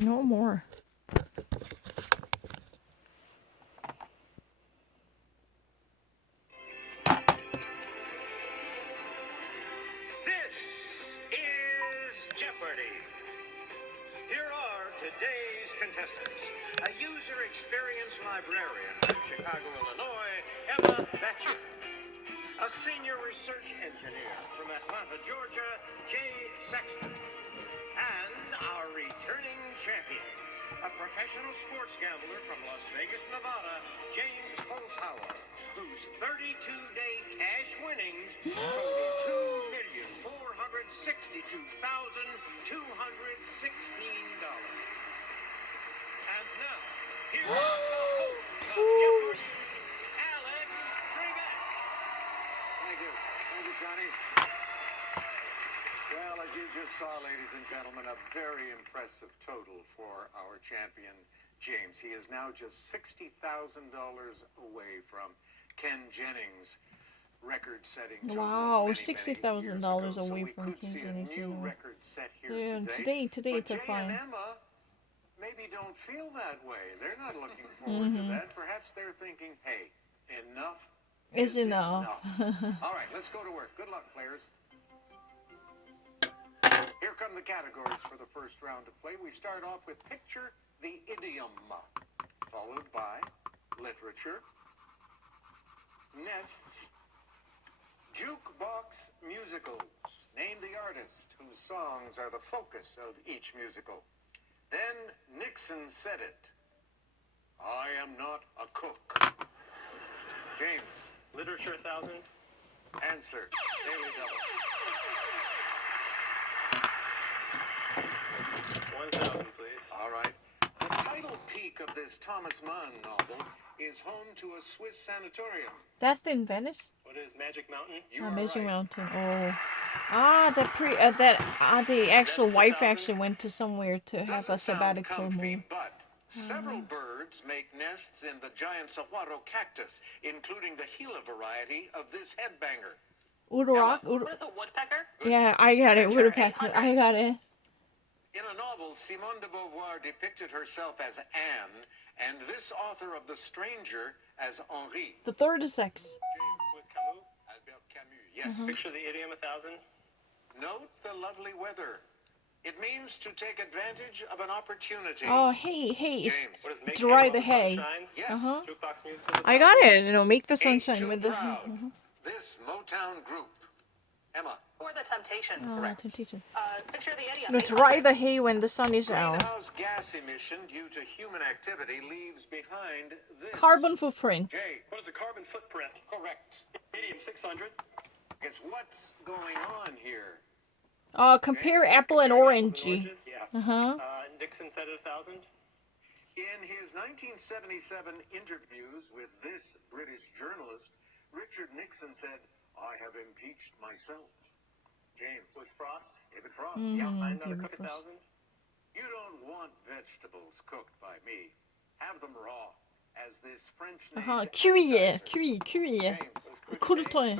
No more. This is Jeopardy! Here are today's contestants. A user experience librarian from Chicago, Illinois, Emma Betcher. A senior research engineer from Atlanta, Georgia, Jay Sexton. And our returning champion, a professional sports gambler from Las Vegas, Nevada, James Holzhauer, whose 32-day cash winnings total $2,462,216. And now, here's the host of Jeopardy, Alex Trebek. Thank you, Johnny. Well, as you just saw, ladies and gentlemen, a very impressive total for our champion, James. He is now just $60,000 away from Ken Jennings' record-setting total. Wow, many, $60,000 many years ago. away So from we could see Ken Jennings. a new record set here Yeah, today. today But it's a Jay fine. and Emma maybe don't feel that way. They're not looking forward to that. Perhaps they're thinking, hey, enough Is enough. All right, let's go to work. Good luck, players. Here come the categories for the first round of play. We start off with Picture the Idiom, followed by Literature, Nests, Jukebox Musicals. Name the artist whose songs are the focus of each musical. Then Nixon Said It. I am not a cook. James. Literature 1,000. Answer. Daily Double. 1,000, please. All right. The title peak of this Thomas Mann novel is home to a Swiss sanatorium. That's in Venice? What is Magic Mountain? You are Magic right. Mountain. Oh. The actual That's wife 1,000. actually went to somewhere to have a Doesn't sound sabbatical comfy, move. but several birds make nests in the giant saguaro cactus, including the Gila variety of this headbanger. Udorok? What is a woodpecker? Yeah, I got it. Sure, Woodpecker. 800. I got it. In a novel, Simone de Beauvoir depicted herself as Anne, and this author of The Stranger as Henri. The third is sex. James. With Camus? Albert Camus, yes. Picture the Idiom 1,000. Note the lovely weather. It means to take advantage of an opportunity. Oh, hey, it's James. What is Make dry Hay the While the Sun hay. Shines? Yes. Jukebox Musicals. I got it. Make the Ain't sunshine too with the. proud. This Motown group. Emma. Or the Temptations? Oh, temptation. Picture the idiom. No, dry the hay when the sun is out. Greenhouse gas emission due to human activity leaves behind this. Carbon footprint. Jay. What is a carbon footprint? Correct. Idiom 600. Guess what's going on here? Compare apple and orange. Oranges? Yeah. Nixon said it 1,000. In his 1977 interviews with this British journalist, Richard Nixon said, I have impeached myself. James. With Frost. David Frost. Yeah, I'm not a David cook Frost. 1,000. You don't want vegetables cooked by me. Have them raw, as this French name. Cuillère. James. Crouton.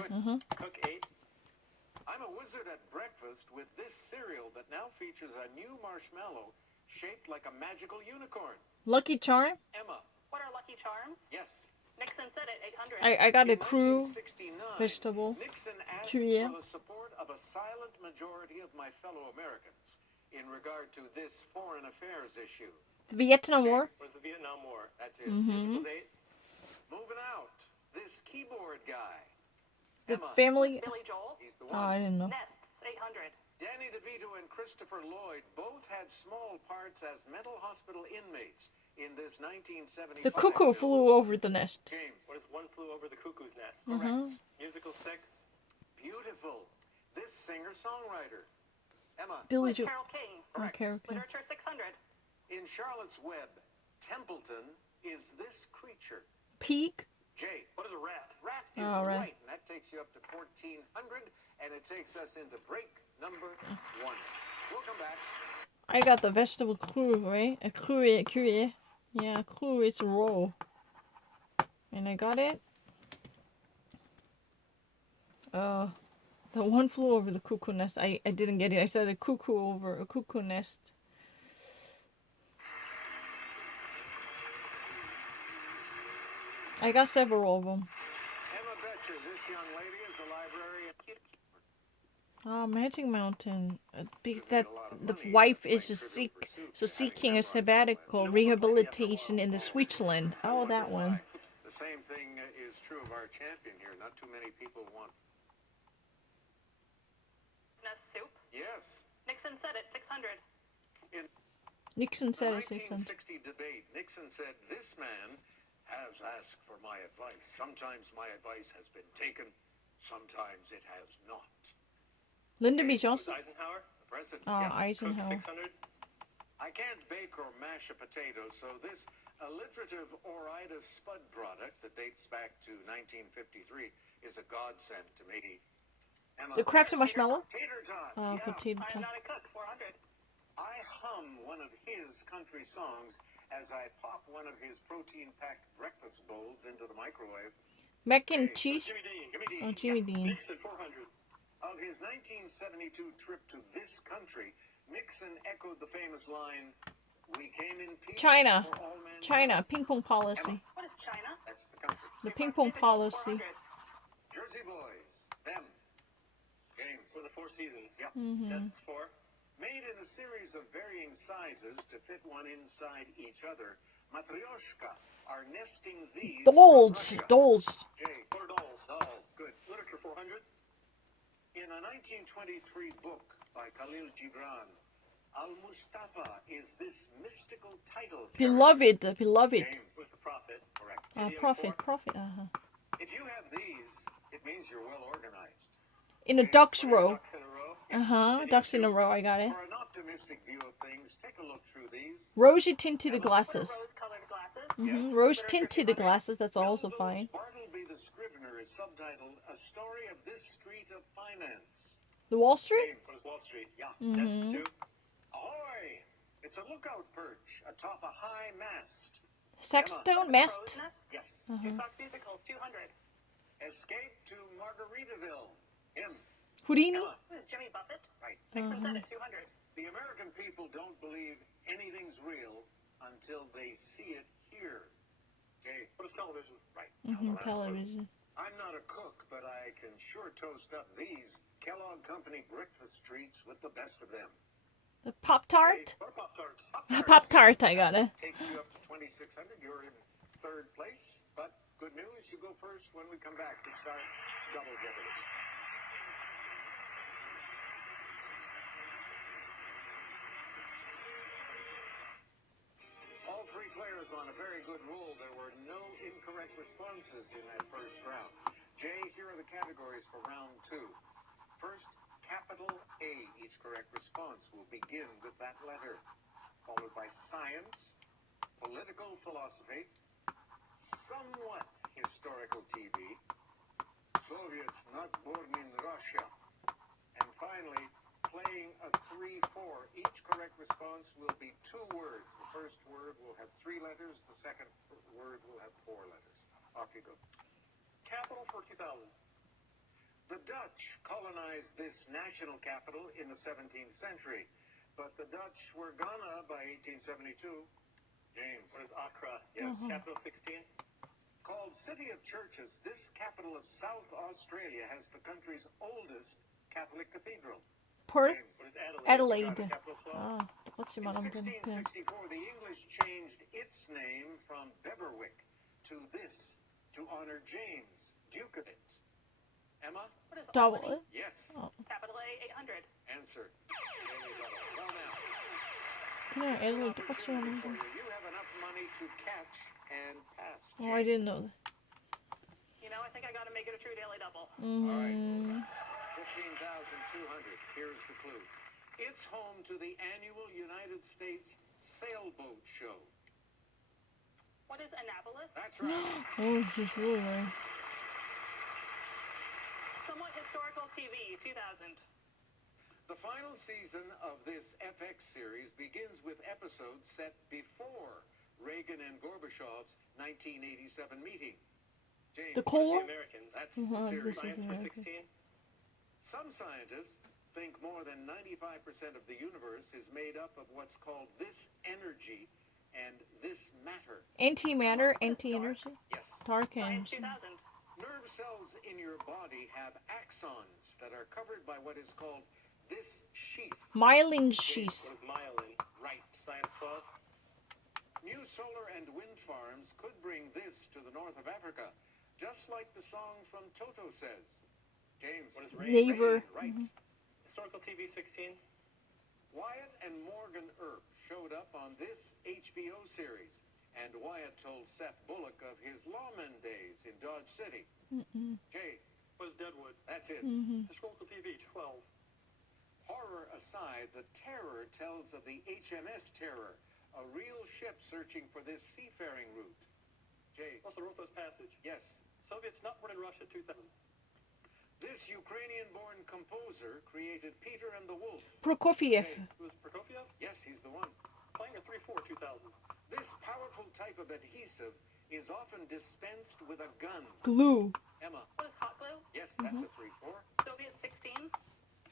Cook 8. I'm a wizard at breakfast with this cereal that now features a new marshmallow shaped like a magical unicorn. Lucky Charm. Emma. What are Lucky Charms? Yes. Nixon said it. 800. I got a In crew 1969, vegetable. Nixon asked Cuillère. for the support of a silent majority of my fellow Americans in regard to this foreign affairs issue. The Vietnam War. What is the Vietnam War? That's it. Musicals 8. Moving out. This keyboard guy. The Emma. family. Billy Joel. He's the Oh, I one. didn't know. Nests. 800. Danny DeVito and Christopher Lloyd both had small parts as mental hospital inmates in this 1975. The cuckoo film. flew over the nest. James. What is One Flew Over the Cuckoo's Nest? Correct. Musical 6. Beautiful. This singer-songwriter. Emma. Billy With Joel. Carole King. Okay. Literature 600. In Charlotte's Web, Templeton is this creature. Peak. Jay. What is a rat? Rat is Oh, rat. right, and that takes you up to 1,400, and it takes us into break number 1. We'll come back. I got the vegetable crew, right? A cuillère. Yeah, crew is raw. And I got it. The one flew over the cuckoo nest. I didn't get it. I said a cuckoo over a cuckoo nest. I got several of them. Emma Betcher, this young lady is a librarian. Magic Mountain. Made That a lot of the money wife playing is Trivial seeking Pursuit, so having seeking a memorized all that. sabbatical rehabilitation in the Switzerland. I Oh, wonder that one. why. The same thing is true of our champion here. Not too many people want. Nest soup. Yes. Nixon said it, 600. In Nixon the said it 600. 1960 debate, Nixon said, "This man has asked for my advice. Sometimes my advice has been taken. Sometimes it has not." Lyndon B. Was Johnson. Eisenhower? The president. Oh, Yes. Cook Eisenhower. 600. I can't bake or mash a potato, so this alliterative Ore-Ida Spud product that dates back to 1953 is a godsend to me. Emma. The Kraft Marshmallow. Tater tots. Oh, Yeah. potato I am top. not a cook, 400. I hum one of his country songs as I pop one of his protein-packed breakfast bowls into the microwave. Mac and cheese. Jimmy Dean. Give me the Oh, Jimmy Dean. Nixon 400. Of his 1972 trip to this country, Nixon echoed the famous line, "We came in peace China. for all mankind." China. Ping pong policy. What is China? That's the country. The Jukebox ping pong music halls, policy. 400. Jersey Boys. Them. James. For the Four Seasons. Yep. That's 4. Made in a series of varying sizes to fit one inside each other, Matryoshka are nesting these from Dolls. Russia. Dolls. Jay. What are dolls? Dolls. Good. Literature 400. In a 1923 book by Khalil Gibran, Al-Mustafa is this mystical title character. Beloved. Beloved. James. Was the prophet. Correct. Prophet. Prophet. If you have these, it means you're well organized. In a duck's row. Ducks in a row. Ducks in a row. I got it. For an optimistic view of things, take a look through these. Rosy tinted What glasses. are rose-colored glasses? Yes. Rose tinted glasses. That's also Melville's fine. Bartleby the Scrivener is subtitled "A Story of This Street of Finance." The Wall Street. James. What is Wall Street? Yeah. That's 2. Ahoy! It's a lookout perch atop a high mast. Saxstone Crow's mast. nest? Yes. Jukebox musicals, 200. Escape to Margaritaville. Him. Houdini. Emma. Who is Jimmy Buffett? Right. Nixon said it, 200. The American people don't believe anything's real until they see it here. Jay. What is television? Right. Now the last one. Television. I'm not a cook, but I can sure toast up these Kellogg Company breakfast treats with the best of them. The Pop Tart. What are Pop-Tarts? Pop Tart. I got it. Takes you up to 2,600. You're in third place, but good news, you go first when we come back to start Double Jeopardy. All three players on a very good roll. There were no incorrect responses in that first round. Jay, here are the categories for round 2. First, capital A. Each correct response will begin with that letter, followed by science, political philosophy, somewhat historical TV, Soviets not born in Russia, and finally, playing a 3-4. Each correct response will be 2 words. The first word will have 3 letters. The second word will have 4 letters. Off you go. Capital for 2000. The Dutch colonized this national capital in the 17th century, but the Dutch were Ghana by 1872. James. What is Accra? Yes. Capital 16. Called City of Churches, this capital of South Australia has the country's oldest Catholic cathedral. Perth. James. What is Adelaide? Adelaide. Capital 12. Ah, 똑같이 In 말하면 되는데. 1664, the English changed its name from Beverwick to this to honor James, Duke of it. Emma? What is Double Albany? it. Yes. Capital A, 800. Answer. Well now. 그냥 애들 똑같이 Opportunity 말하는 for 거. you. You have enough money to catch and pass. Oh, I didn't know that. You know, I think I gotta make it a true daily double. All right. 15,200. Here's the clue. It's home to the annual United States Sailboat Show. What is Annapolis? That's right. Oh, she's really right. Somewhat historical TV, 2000. The final season of this FX series begins with episodes set before Reagan and Gorbachev's 1987 meeting. James, The Cold The War? Americans. that's the series. this is Science for American. 16. Some scientists think more than 95% of the universe is made up of what's called this energy and this matter. Antimatter, anti-energy. Yes. Dark Science energy. 2000. Nerve cells in your body have axons that are covered by what is called this sheath. Myelin James, sheath. what is myelin? Right. Science 12. New solar and wind farms could bring this to the north of Africa, just like the song from Toto says. James. What is rain? Neighbor. Right. Historical TV 16. Wyatt and Morgan Earp showed up on this HBO series, and Wyatt told Seth Bullock of his lawman days in Dodge City. Jay, What is Deadwood? that's it. Historical TV 12. Horror aside, the Terror tells of the HMS Terror, a real ship searching for this seafaring route. Jay, What's the Rothos Passage? yes. Soviets not born in Russia 2000. This Ukrainian-born composer created Peter and the Wolf. Prokofiev. Who is Prokofiev? Yes, he's the one. Clanger 3-4 2000. This powerful type of adhesive is often dispensed with a gun. Glue. Emma, What is hot glue? yes, that's a 3-4. Soviet 16.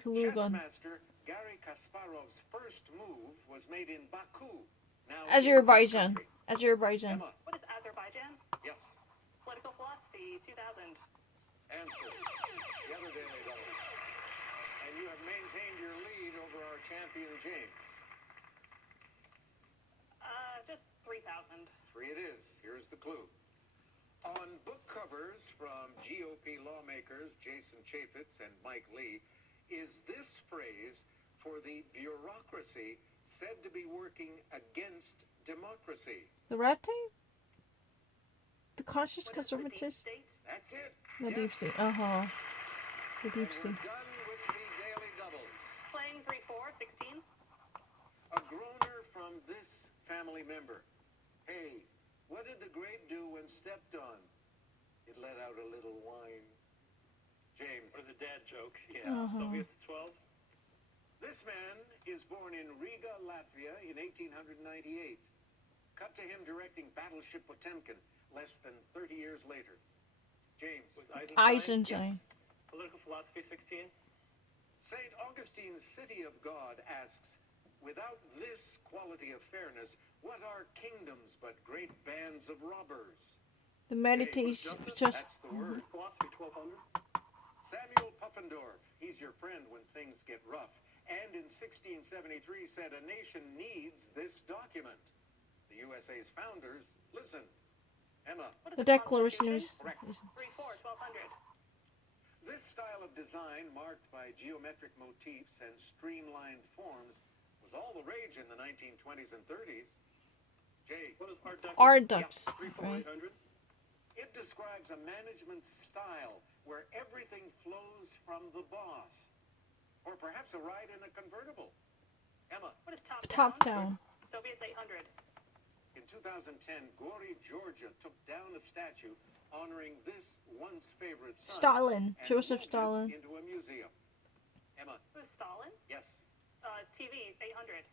Glue gun. Chessmaster Garry Kasparov's first move was made in Baku. Now in Azerbaijan. this country. Azerbaijan. Emma, What is Azerbaijan? yes. Political philosophy 2000. Answer. The other Daily Double. And you have maintained your lead over our champion, James. Just 3000. 3 it is. Here's the clue. On book covers from GOP lawmakers Jason Chaffetz and Mike Lee is this phrase for the bureaucracy said to be working against democracy. The red tape? The conscious What is the deep conservatives? state? That's it. The Yes. deep sea. Uh-huh. The deep And sea. we're done with the Daily Doubles. Playing 3-4 16. A groaner from this family member. Hey, what did the grape do when stepped on? It let out a little wine. James. What is a dad joke? Yeah. Soviets 12. This man is born in Riga, Latvia in 1898. Cut to him directing Battleship Potemkin less than 30 years later. James. Was Eisenstein? Eisenstein. Yes. Political philosophy 16. St. Augustine's City of God asks, without this quality of fairness, what are kingdoms but great bands of robbers? The meditation. justice? Just That's the word. Philosophy 1200. Samuel Puffendorf, he's your friend when things get rough, and in 1673 said a nation needs this document. The USA's founders, listen. Emma, What is the the Declaration of Constitution? correct. 3-4 1200. This style of design, marked by geometric motifs and streamlined forms, was all the rage in the 1920s and 30s. Jay, What is Art Deco? Art Ducks. 3-4 Right. 800. it describes a management style where everything flows from the boss. Or perhaps a ride in a convertible. Emma, What is top Top down? down. Soviets 800. in 2010, Gori, Georgia took down a statue honoring this once favorite son. Stalin. and Joseph moved it Stalin. into a museum. Emma, Who is Stalin? yes. TV 800.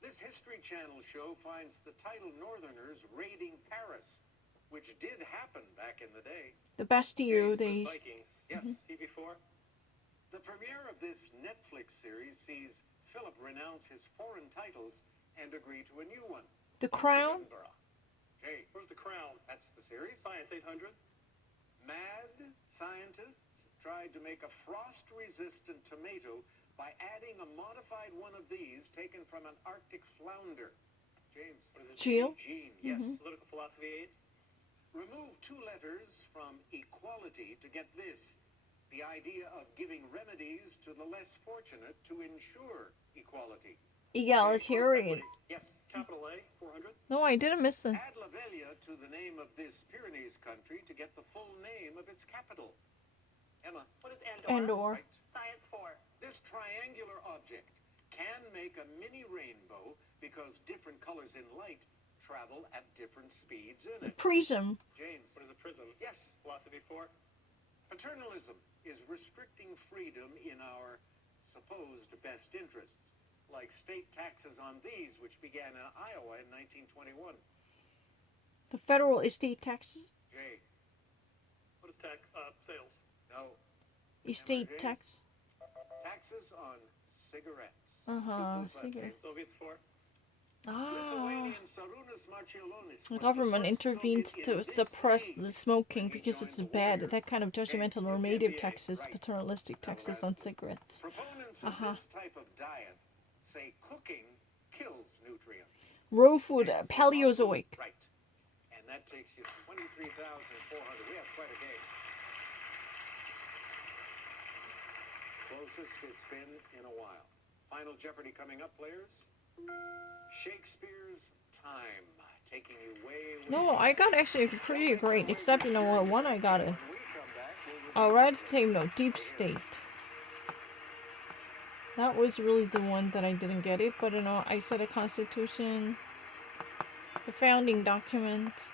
This History Channel show finds the title Northerners raiding Paris, which did happen back in the day. The Bastille What is days. Vikings? Yes. TV4. The premiere of this Netflix series sees Philip renounce his foreign titles and agree to a new one. The Crown. Edinburgh. Jay, Where's the Crown? that's the series. Science 800. Mad scientists tried to make a frost-resistant tomato by adding a modified one of these taken from an Arctic flounder. James. What is it? Gene. Gene, yes. Political philosophy 8. Remove 2 letters from equality to get this. The idea of giving remedies to the less fortunate to ensure equality. Egalitarian. Yes. Capital A 400. No, I didn't miss it. Add Lavelia to the name of this Pyrenees country to get the full name of its capital. Emma, What is Andorra? Andor. right. Science 4. This triangular object can make a mini rainbow because different colors in light travel at different speeds in it. Prism. James. What is a prism? Yes. Philosophy 4. Paternalism is restricting freedom in our supposed best interests, like state taxes on these, which began in Iowa in 1921. The federal estate taxes. Jay, What is sales? no. Estate James? tax. Taxes on cigarettes. Uh-huh, Two clues left, cigarettes. James. Soviets 4. Lithuanian Sarunas Marčiulionis The was government first intervened Soviet to in this suppress age the smoking when he because joined it's the bad. Warriors. That kind of judgmental Eggs with normative NBA, taxes, right. paternalistic Now taxes last on week. cigarettes. Proponents of this type of diet say cooking kills nutrients. Raw food, Eggs are Paleozoic. right. And that takes you 23,400. We have quite a day. Closest it's been in a while. Final Jeopardy coming up, players. Shakespeare's Time, taking you way. No, I got actually pretty great, except in the one I got it. When we come back, we'll Oh, Red Team, no, Deep State. That was really the one that I didn't get it, but you know, I said a constitution, the founding document.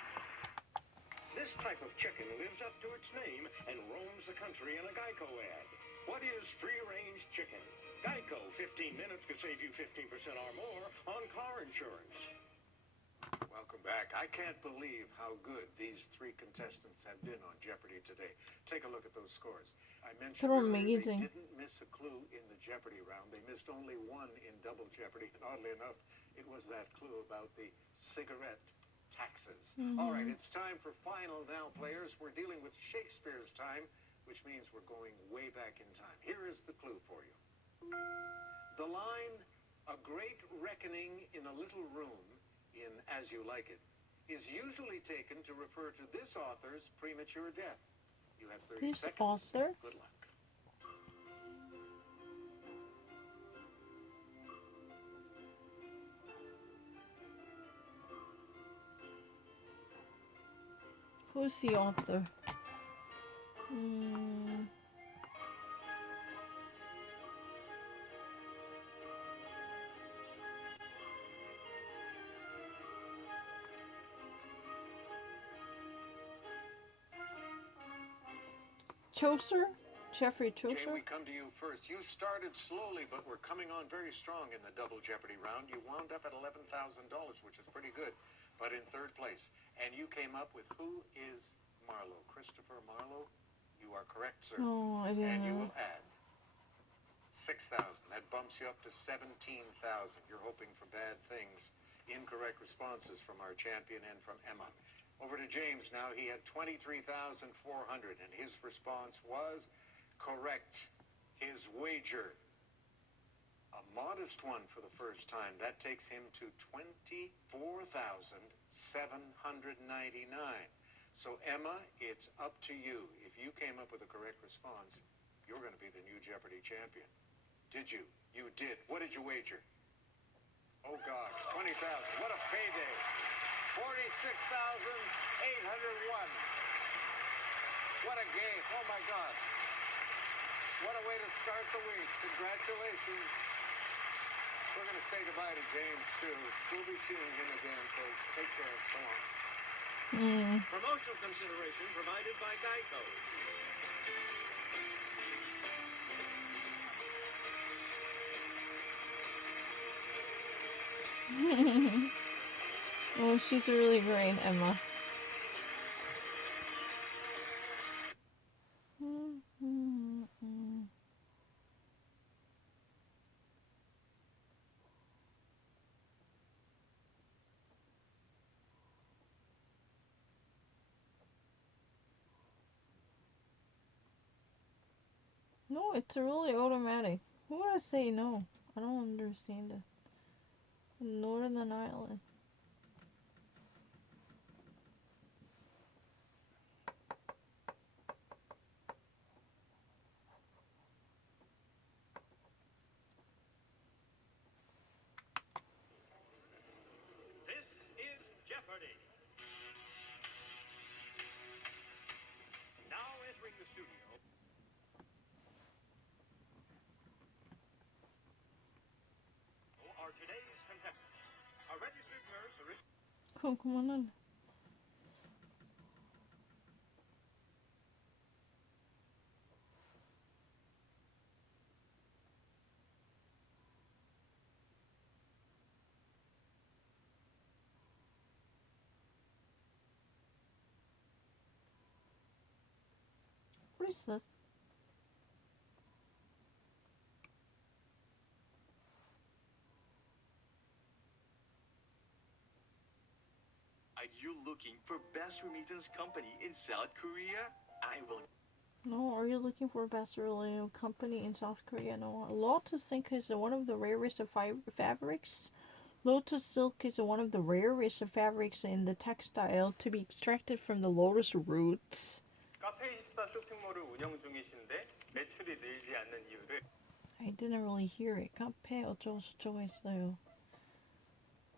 This type of chicken lives up to its name and roams the country in a Geico ad. What is free-range chicken? Geico, 15 minutes could save you 15% or more on car insurance. Welcome back. I can't believe how good these three contestants have been on Jeopardy today. Take a look at those scores. I mentioned They're earlier amazing. they didn't miss a clue in the Jeopardy round. They missed only one in Double Jeopardy. And oddly enough, it was that clue about the cigarette taxes. All right, it's time for final now, players. We're dealing with Shakespeare's time, which means we're going way back in time. Here is the clue for you. The line, "A great reckoning in a little room," in As You Like It, is usually taken to refer to this author's premature death. You have 30 This seconds. author? Good luck. Who's the author? Chaucer? Jeffrey Jay, Chaucer? we come to you first. You started slowly, but we're coming on very strong in the Double Jeopardy round. You wound up at $11,000, which is pretty good, but in third place. And you came up with Who is Marlowe? Christopher Marlowe? You are correct, sir. No, I And didn't you know. will add 6,000. That bumps you up to 17,000. You're hoping for bad things. Incorrect responses from our champion and from Emma. Over to James now. He had 23,400, and his response was correct. His wager, a modest one for the first time. That takes him to 24,799. So, Emma, it's up to you. If you came up with a correct response, you're going to be the new Jeopardy champion. Did you? You did. What did you wager? Oh, gosh, 20,000. What a payday. 46,801. What a game. Oh, my God. What a way to start the week. Congratulations. We're going to say goodbye to James, too. We'll be seeing him again, folks. Take care. So long. Promotional consideration provided by Geico. Oh, she's really great, Emma. No, it's really automatic. Who would I say no? I don't understand it. Northern Ireland. This is Jeopardy. Now entering the studio are today's contestants. A registered nurse, Come on. What is this? Are you looking for best remittance company in South Korea? I will. No, are you looking for a best related company in South Korea? No. Lotus Silk is one of the rarest of fabrics. Lotus silk is one of the rarest of fabrics in the textile to be extracted from the lotus roots. 카페24 쇼핑몰을 운영 중이신데 매출이 늘지 않는 이유를 I didn't really hear it. 카페 어쩌고 저쩌고 했어요.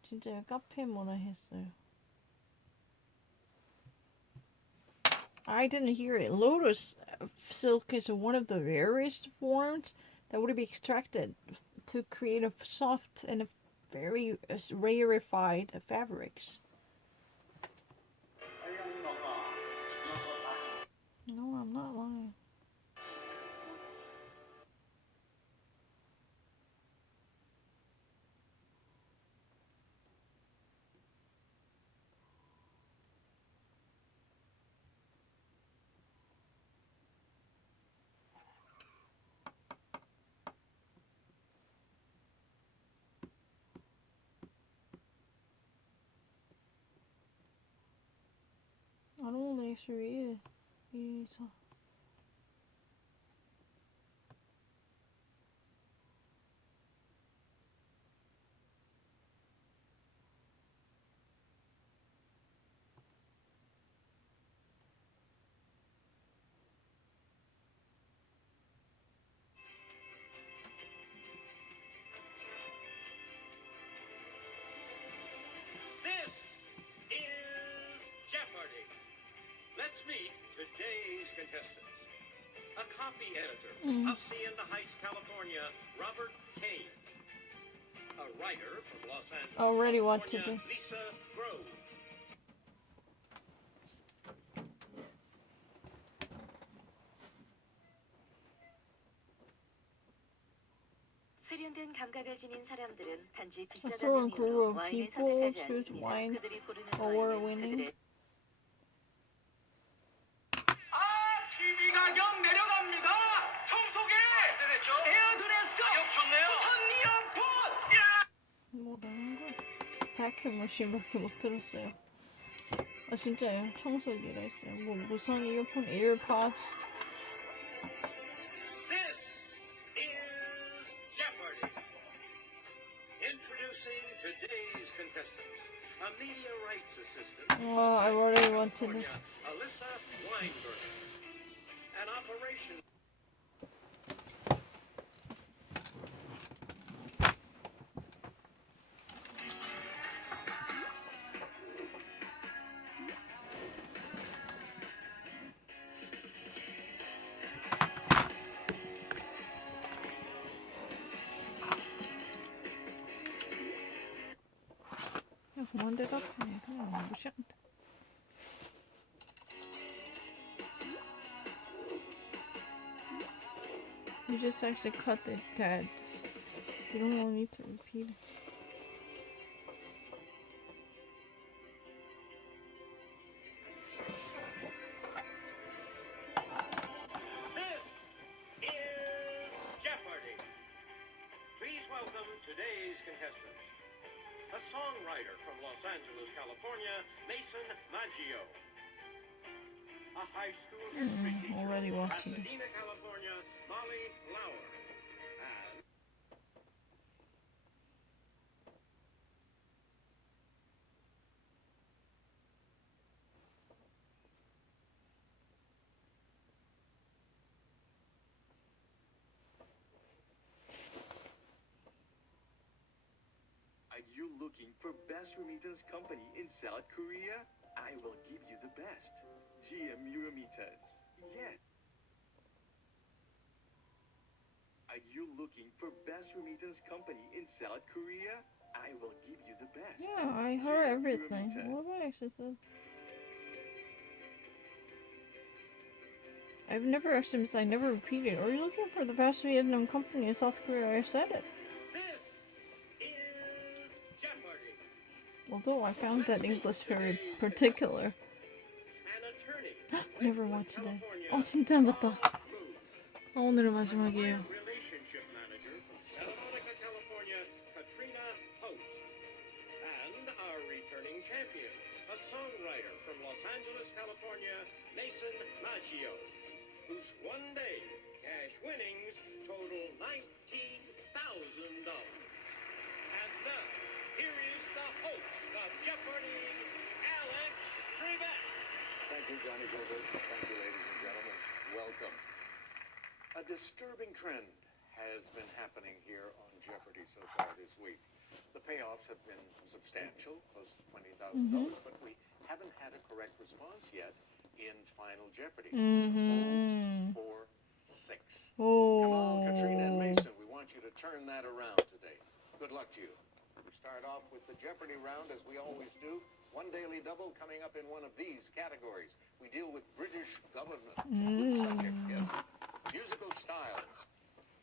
진짜 카페 뭐라 했어요. I didn't hear it. Lotus silk is one of the rarest forms that would be extracted to create a soft and a very rarefied fabrics. No, I'm not lying. I don't actually read it. This is Jeopardy! Let's meet today's contestants. A copy editor from Hacienda Heights, California, Robert Kane. A writer from Los Angeles, Already what to California, do. Lisa Grove. 세련된 감각을 지닌 사람들은 단지 A certain 비싸다는 group 이유로 of 와인을 people 선택하지 choose 않습니다. wine 그들이 고르는 over 와인은 winning. 그들의 TV 가격 내려갑니다. 청소기 됐죠? 에어드레스 가격 좋네요. 우선 이어폰. 뭐라는 거야? vacuum machine밖에 못 들었어요. 아 진짜요? 청소기라 했어요. 뭐 무선 이어폰, 에어팟스. This is Jeopardy! Introducing today's contestants. A media rights assistant. Oh, I already wanted it. California, Alyssa Weinberg. An operation. 그냥 그만 대답해. 그냥 무시한다. You just actually cut it, Dad. You don't really need to repeat it. This is Jeopardy! Please welcome today's contestants. A songwriter from Los Angeles, California, Mason Maggio. A high school history teacher already from watching it. Pasadena, California, Molly Lauer. And Are you looking for best remittance company in South Korea? I will give you the best. GME Remittance. Yeah. Are you looking for best remittance company in South Korea? I will give you the best. Yeah, I heard GME everything. Remittance. What about actually said? I've never actually I never repeated. Are you looking for the best Vietnam company in South Korea? I said it. this is Jeopardy! Although I found that English very particular. An attorney. Never watched it. 어 진짜 안 봤다. 아, 오늘의 마지막이에요. Relationship manager from Santa Monica, California, Katrina Post. And our returning champion, a a songwriter from Los Angeles, California, Mason Maggio, whose one-day cash winnings total $19,000. And now, here is the host of Jeopardy, Alex Trebek. Thank you, Johnny Gilbert. Thank you, ladies and gentlemen. Welcome. A disturbing trend has been happening here on Jeopardy so far this week. The payoffs have been substantial, close to $20,000, but we haven't had a correct response yet in Final Jeopardy. 0 for 6. Come on, Katrina and Mason, we want you to turn that around today. Good luck to you. We start off with the Jeopardy round, as we always do. One daily double coming up in one of these categories. We deal with British government. Good subject, yes. Musical styles.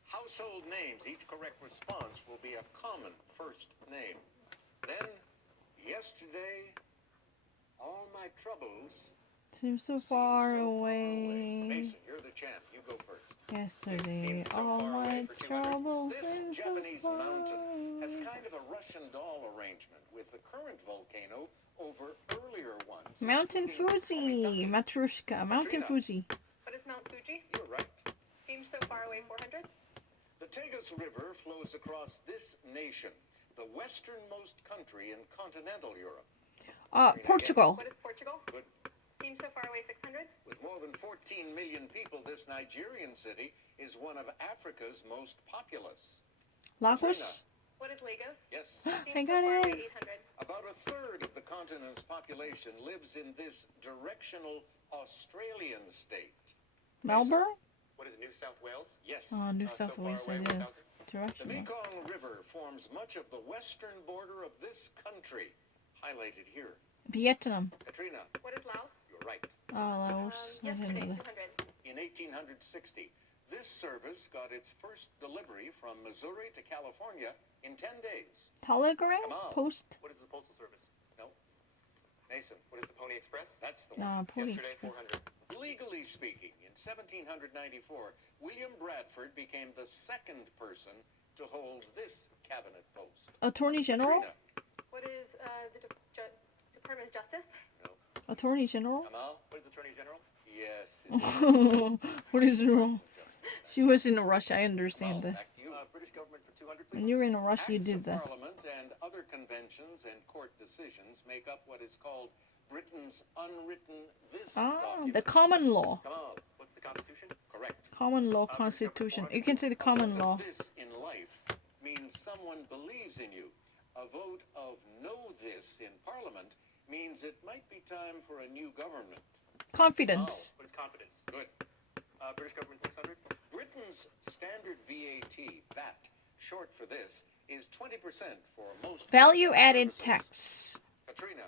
Household names. Each correct response will be a common first name. Then, yesterday, all my troubles Seems so seem far so away. Mason, you're the champ. You go first. Yesterday, Seems so all far away my for 200. troubles This seem so Japanese far mountain has away. kind of a Russian doll arrangement with the current volcano over earlier ones. Mountain including Fuji, Tomitake. Matrushka, Mountain Katrina. Fuji. What is Mount Fuji? You're right. Seems so far away, 400. The Tagus River flows across this nation, the westernmost country in continental Europe. Portugal. What is Portugal? Good. Seems so far away, 600. With more than 14 million people, this Nigerian city is one of Africa's most populous. Lagos. What is Lagos? Yes, I Seems got so far it. away, 800. about a third of the continent's population lives in this directional Australian state. Melbourne. What is New South Wales? Yes. New So South far Wales, away, I did. 1,000. The Directional. Mekong River forms much of the western border of this country, highlighted here. Vietnam. Katrina, What is Laos? you're right. Laos. I didn't Yesterday, know that. 200. In 1860, this service got its first delivery from Missouri to California in 10 days. Telegram? Come on. Post? What is the Postal Service? No. Mason, What is the Pony Express? that's the one. Pony. Yesterday, 400. Legally speaking, in 1794, William Bradford became the second person to hold this cabinet post. Attorney General? Katrina, What is the Department of Justice? no. Attorney General? Kamal, What is Attorney General? yes. It's What is wrong? Justice. She was in a rush, I Kamal, understand that. back to you. British government for 200, When please. you were in a rush, you Acts did of that. Parliament and other conventions and court decisions make up what is called Britain's unwritten this document. The common law. Kamal, What's the Constitution? correct. Common law constitution. You can say the common A vote law. of this in life means someone believes in you. A vote of no this in Parliament means it might be time for a new government. Confidence. What is confidence? Good. British government 600. Britain's standard VAT, short for this, is 20% for most Value goods and added services. tax. Katrina,